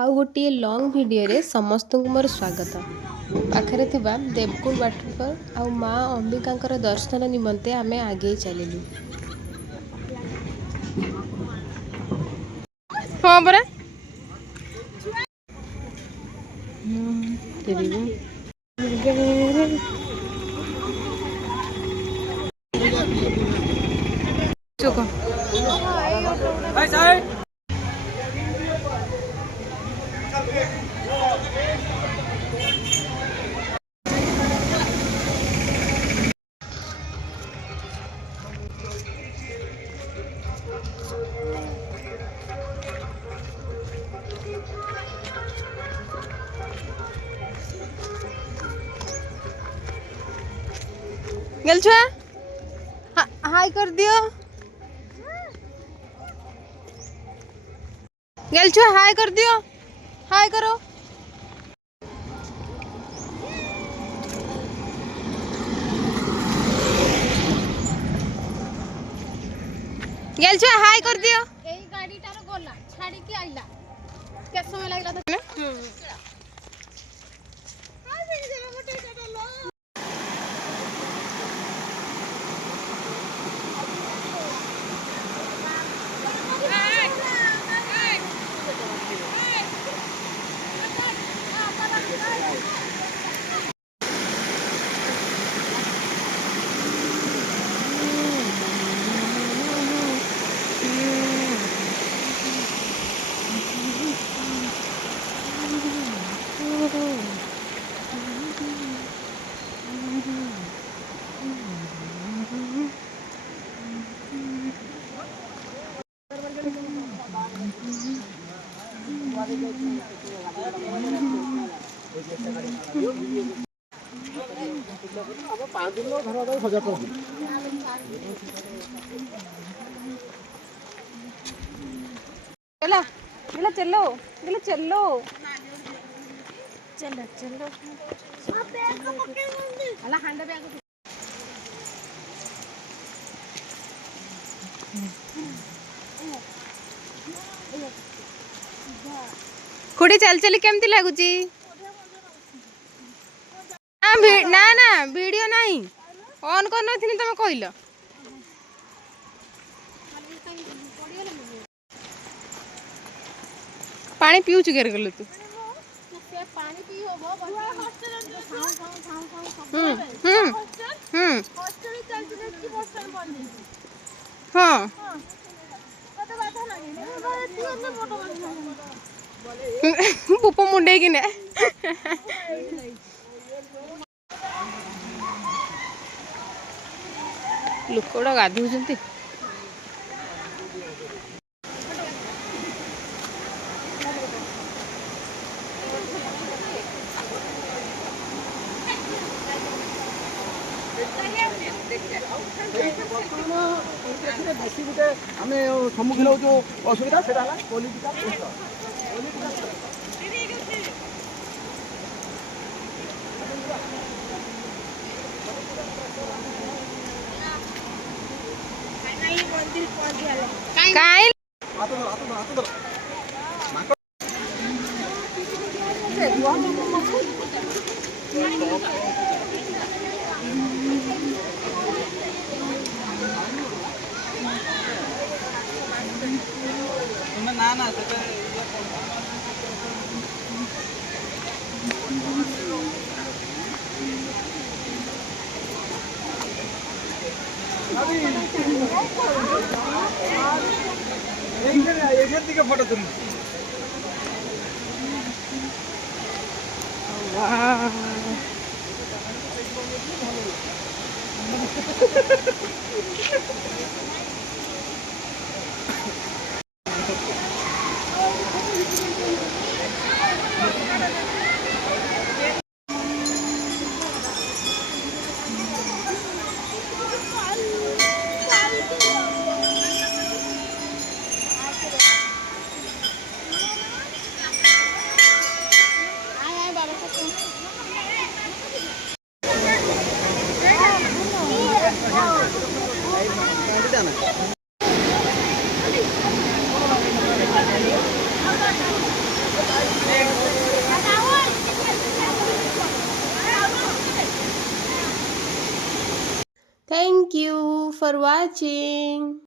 आउ गोटे long video रे समस्त को मोर स्वागत। पाखरे थिबा देवकुंड वाटरफॉल आउ माँ अंबिकांकर दर्शन निमंते आमे आगे चलिलु। हाँ बरा चुको गल छुआ हाय कर दियो। गल छुआ हाय कर दियो। हाय करो। गल छुआ हाय कर दियो। एई गाड़ीटार गला छाड़ी के आइला के समय लागला तो चलो चलो चलो चलो चलो चलो अला हंडा बैग खुड़ी चल चली केमती लगुची? ना ना वीडियो नहीं ऑन कर नथिनी तमे कहलो। पानी पिउछ गेर गेलु तू। पानी पी हो हॉस्टल हॉस्टल चल की हॉस्टल बंद हां कत बात पुपो मुंडे कि ने लोक गुड़ा गाधुचंती। बेसी गोटे आम सम्मुखीन हो असुविधा से ना ना दिखे फोटो तुम Thank you for watching.